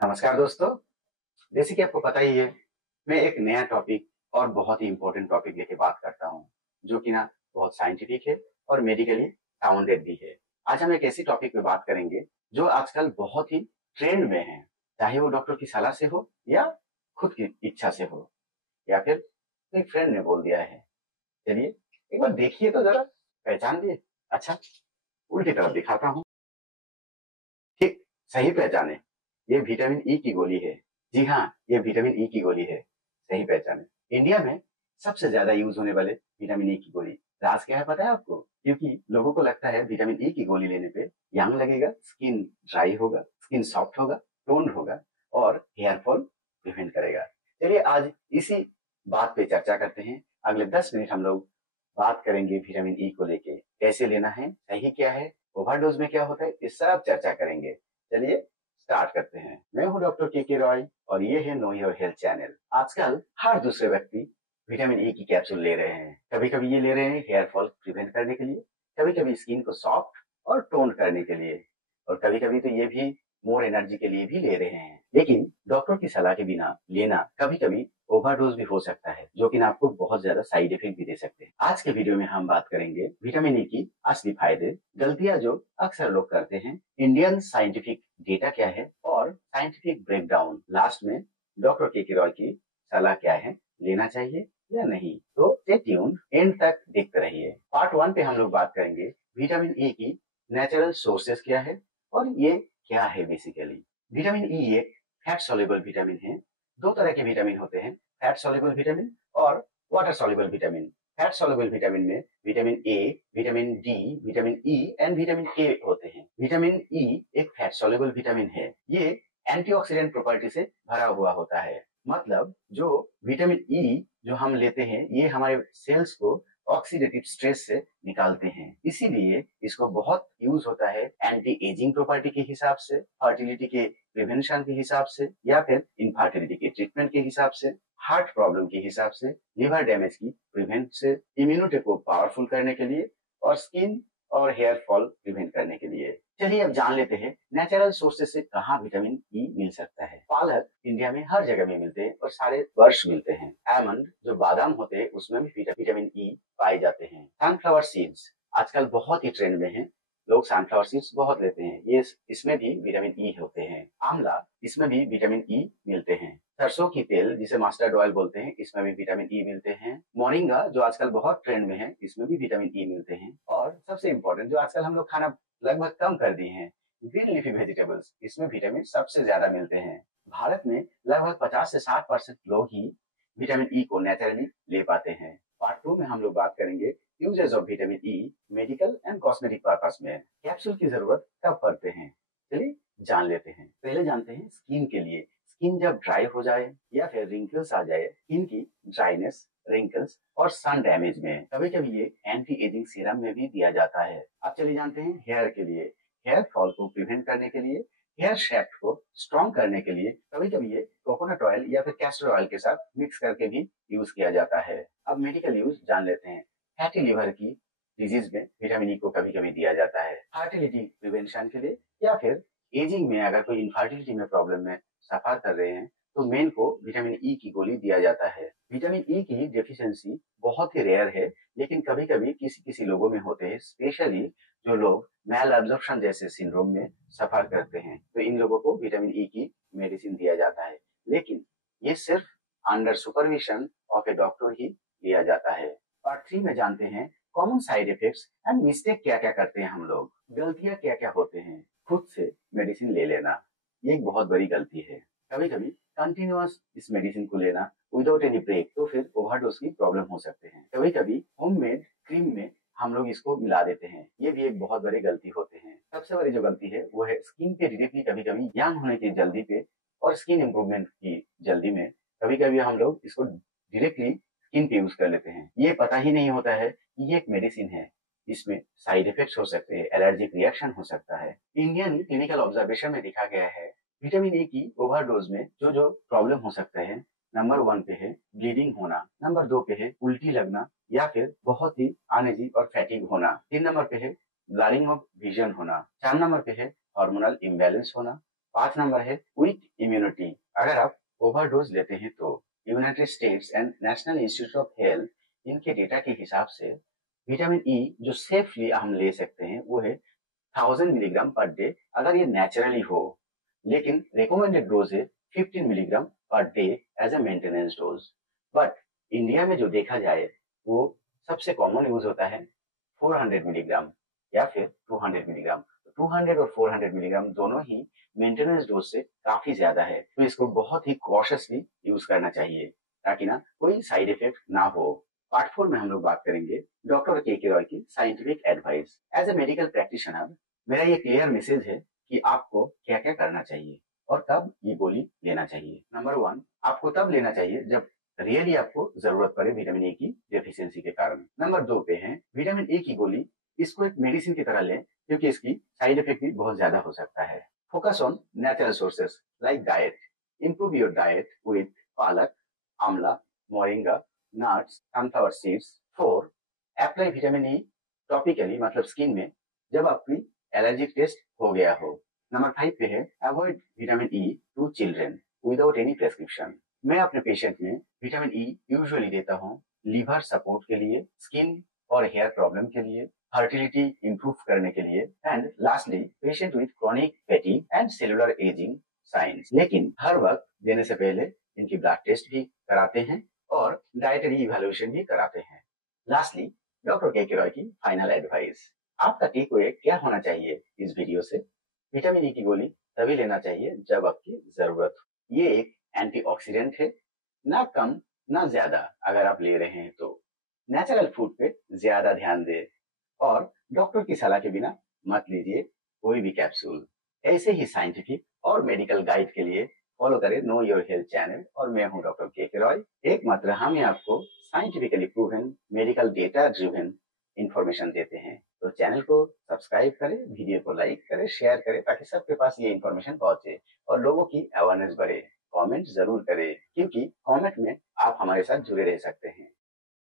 नमस्कार दोस्तों। जैसे कि आपको पता ही है, मैं एक नया टॉपिक और बहुत ही इम्पोर्टेंट टॉपिक लेके बात करता हूँ, जो कि ना बहुत साइंटिफिक है और मेडिकली फाउंडेड भी है। आज हम एक ऐसी टॉपिक पे बात करेंगे जो आजकल बहुत ही ट्रेंड में है, चाहे वो डॉक्टर की सलाह से हो या खुद की इच्छा से हो या फिर कोई फ्रेंड ने बोल दिया है। चलिए एक बार देखिए तो जरा, पहचान लिए। अच्छा, उल्टी तरफ दिखाता हूँ। ठीक, सही पहचाने, ये विटामिन ई की गोली है। जी हाँ, ये विटामिन ई की गोली है। सही पहचाने। इंडिया में सबसे ज्यादा यूज होने वाले विटामिन ई की गोली। राज क्या है पता है आपको? क्योंकि लोगों को लगता है विटामिन ई की गोली लेने पे यंग लगेगा, स्किन ड्राई होगा, स्किन सॉफ्ट होगा, टोन्ड होगा और हेयर फॉल प्रिवेंट करेगा। चलिए आज इसी बात पे चर्चा करते हैं। अगले 10 मिनट हम लोग बात करेंगे विटामिन ई को लेके, कैसे लेना है, सही क्या है, ओवरडोज में क्या होता है, ये सब चर्चा करेंगे। चलिए स्टार्ट करते हैं। मैं हूं डॉक्टर के रॉय और ये है नो योर हेल्थ चैनल। आजकल हर दूसरे व्यक्ति विटामिन ई की कैप्सूल ले रहे हैं। कभी कभी ये ले रहे हैं हेयर फॉल प्रिवेंट करने के लिए, कभी कभी स्किन को सॉफ्ट और टोन करने के लिए, और कभी कभी तो ये भी मोर एनर्जी के लिए भी ले रहे हैं। लेकिन डॉक्टर की सलाह के बिना लेना कभी कभी ओवरडोज भी हो सकता है, जो कि आपको बहुत ज्यादा साइड इफेक्ट भी दे सकते हैं। आज के वीडियो में हम बात करेंगे विटामिन ई की असली फायदे, गलतियां जो अक्सर लोग करते हैं, इंडियन साइंटिफिक डेटा क्या है और साइंटिफिक ब्रेकडाउन, लास्ट में डॉक्टर के रॉय की सलाह क्या है, लेना चाहिए या नहीं। तो स्टे ट्यून, एंड तक देखते रहिए। पार्ट 1 पे हम लोग बात करेंगे विटामिन ई की नेचुरल सोर्सेस क्या है और ये क्या है बेसिकली। विटामिन ई एक फैट सोल्यूबल विटामिन है। दो तरह के विटामिन होते हैं, फैट सोल्यूबल विटामिन और water soluble vitamin. Fat soluble vitamin में vitamin A, vitamin D, vitamin E and vitamin K होते हैं। विटामिन ई एक फैट सोल्यूबल विटामिन है। ये एंटीऑक्सीडेंट प्रॉपर्टी से भरा हुआ होता है। मतलब जो विटामिन ई जो हम लेते हैं, ये हमारे सेल्स को ऑक्सीडेटिव स्ट्रेस से निकालते हैं। इसीलिए इसको बहुत यूज होता है एंटी एजिंग प्रॉपर्टी के हिसाब से, फर्टिलिटी के प्रिवेंशन के हिसाब से, या फिर इनफर्टिलिटी के ट्रीटमेंट के हिसाब से, हार्ट प्रॉब्लम के हिसाब से, लिवर डैमेज की प्रिवेंट से, इम्यूनिटी को पावरफुल करने के लिए और स्किन और हेयर फॉल प्रिवेंट करने के लिए। चलिए अब जान लेते हैं नेचुरल सोर्सेस से कहाँ विटामिन ई मिल सकता है। पालक इंडिया में हर जगह में मिलते हैं और सारे वर्ष मिलते हैं। आलमंड जो बादाम होते हैं उसमें भी विटामिन ई पाए जाते हैं। सनफ्लावर सीड्स आजकल बहुत ही ट्रेंड में है, लोग सनफ्लावर सीड्स बहुत लेते हैं, ये इसमें भी विटामिन ई होते हैं। आंवला, इसमें भी विटामिन ई मिलते हैं। सरसों की तेल जिसे मस्टर्ड ऑयल बोलते हैं, इसमें भी विटामिन ई मिलते हैं। मोरिंगा जो आजकल बहुत ट्रेंड में है, इसमें भी विटामिन ई मिलते हैं। और सबसे इम्पोर्टेंट जो आजकल हम लोग खाना लगभग कम कर दिए हैं, ग्रीन लीफी वेजिटेबल्स, इसमें विटामिन सबसे ज्यादा मिलते हैं। भारत में लगभग 50 से 60% लोग ही विटामिन ई को नेचुरली ले पाते हैं। पार्ट 2 में हम लोग बात करेंगे uses of vitamin E medical and cosmetic purpose में। कैप्सूल की जरूरत कब पड़ते हैं, चलिए जान लेते हैं। पहले जानते हैं स्किन के लिए। स्किन जब ड्राई हो जाए या फिर रिंकल्स आ जाए, स्किन की ड्राइनेस, रिंकल्स और सन डैमेज में कभी कभी ये एंटी एजिंग सीरम में भी दिया जाता है। अब चलिए जानते हैं हेयर के लिए। हेयर फॉल को प्रिवेंट करने के लिए, हेयर शेफ्ट को स्ट्रॉन्ग करने के लिए कभी कभी ये कोकोनट ऑयल या फिर कैस्टर ऑयल के साथ मिक्स करके भी यूज किया जाता है। अब मेडिकल यूज जान लेते हैं। फैटी लिवर की डिजीज में विटामिन ई को कभी कभी दिया जाता है, फर्टिलिटी प्रिवेंशन के लिए, या फिर एजिंग में अगर कोई इनफर्टिलिटी में प्रॉब्लम में सफर कर रहे हैं तो मेन को विटामिन ई की गोली दिया जाता है। विटामिन ई की डेफिशिएंसी बहुत ही रेयर है, लेकिन कभी कभी किसी किसी लोगों में होते हैं, स्पेशली जो लोग मैल एब्जॉर्प्शन जैसे सिंड्रोम में सफर करते हैं, तो इन लोगों को विटामिन ई की मेडिसिन दिया जाता है। लेकिन ये सिर्फ under supervision of a doctor ही लिया जाता है। पार्ट 3 में जानते हैं common side effects and mistake क्या क्या करते हैं हम लोग, गलतियां क्या क्या होते हैं। खुद से मेडिसिन ले लेना, ये एक बहुत बड़ी गलती है। कभी कभी कंटिन्यूअस इस मेडिसिन को लेना विदाउट एनी ब्रेक, तो फिर ओवरडोज की प्रॉब्लम हो सकते हैं। कभी कभी होममेड क्रीम में हम लोग इसको मिला देते हैं, ये भी एक बहुत बड़ी गलती होते हैं। सबसे बड़ी जो गलती है वो है स्किन पे डायरेक्टली, कभी कभी यंग होने की जल्दी पे और स्किन इंप्रूवमेंट की जल्दी में कभी कभी हम लोग इसको डायरेक्टली स्किन पे यूज कर लेते हैं। ये पता ही नहीं होता है कि ये एक मेडिसिन है, इसमें साइड इफेक्ट्स हो सकते हैं, एलर्जिक रिएक्शन हो सकता है। इंडियन क्लिनिकल ऑब्जर्वेशन में देखा गया है विटामिन ए की ओवरडोज में जो जो प्रॉब्लम हो सकते हैं, नंबर 1 पे है ब्लीडिंग होना, नंबर 2 पे है उल्टी लगना या फिर बहुत ही अनईजी और फैटिग होना, 3 नंबर पे है ब्लरिंग ऑफ विजन होना, 4 नंबर पे है हार्मोनल इम्बैलेंस होना, 5 नंबर है वीक इम्यूनिटी। अगर आप ओवरडोज लेते हैं तो United states and national institute of health इनके डेटा के हिसाब से विटामिन ई जो सेफली हम ले सकते हैं वो है 1000 मिलीग्राम पर डे अगर ये नेचुरली हो, लेकिन रिकमेंडेड डोज है 15 milligram per day as a maintenance dose. But India में जो देखा जाए वो सबसे कॉमन यूज होता है 400 मिलीग्राम या फिर 200 मिलीग्राम। 200 और 400 मिलीग्राम दोनों ही मेंटेनेंस डोज से काफी ज्यादा है, तो इसको बहुत ही कॉशियसली यूज करना चाहिए ताकि ना कोई साइड इफेक्ट ना हो। पार्ट 4 में हम लोग बात करेंगे डॉक्टर के रॉय की scientific advice. As a medical practitioner मेरा ये क्लियर मैसेज है कि आपको क्या क्या करना चाहिए और कब ये गोली लेना चाहिए। नंबर 1, आपको तब लेना चाहिए जब रियली आपको जरूरत पड़े विटामिन ए की डेफिशिएंसी के कारण। नंबर 2 पे है विटामिन ए की गोली, इसको एक मेडिसिन की तरह लें क्योंकि इसकी साइड इफेक्ट भी बहुत ज्यादा हो सकता है। Focus on natural sources like diet. Improve your diet with पालक, आंवला, moringa, nuts, sunflower seeds. 4, apply vitamin E topically मतलब स्किन में जब आपकी एलर्जिक टेस्ट हो गया हो। नंबर 5 पे है avoid vitamin E to children without any prescription. मैं अपने पेशेंट में विटामिन ई यूजुअली देता हूँ लीवर सपोर्ट के लिए, स्किन और हेयर प्रॉब्लम के लिए, फर्टिलिटी इंप्रूव करने के लिए and lastly patient with chronic fatigue and cellular ageing science. लेकिन हर वक्त देने से पहले इनकी ब्लड टेस्ट भी कराते हैं और डाइटरी इवैल्यूएशन भी कराते हैं। लास्टली डॉक्टर के रॉय की फाइनल एडवाइस। आपका टेक अवे क्या होना चाहिए इस वीडियो से? विटामिन ई की गोली तभी लेना चाहिए जब आपकी जरूरत हो। ये एक एंटीऑक्सीडेंट है, ना कम ना ज्यादा। अगर आप ले रहे हैं तो नेचुरल फूड पे ज्यादा ध्यान दें और डॉक्टर की सलाह के बिना मत लीजिए कोई भी कैप्सूल। ऐसे ही साइंटिफिक और मेडिकल गाइड के लिए फॉलो करें नो योर हेल्थ चैनल और मैं हूं डॉक्टर के रॉय। एकमात्र हम ही आपको scientifically proven medical data driven information देते हैं। तो चैनल को सब्सक्राइब करें, वीडियो को लाइक करें, शेयर करें ताकि सबके पास ये इंफॉर्मेशन पहुंचे और लोगों की अवेयरनेस बढ़े। कमेंट जरूर करें क्योंकि कमेंट में आप हमारे साथ जुड़े रह सकते हैं।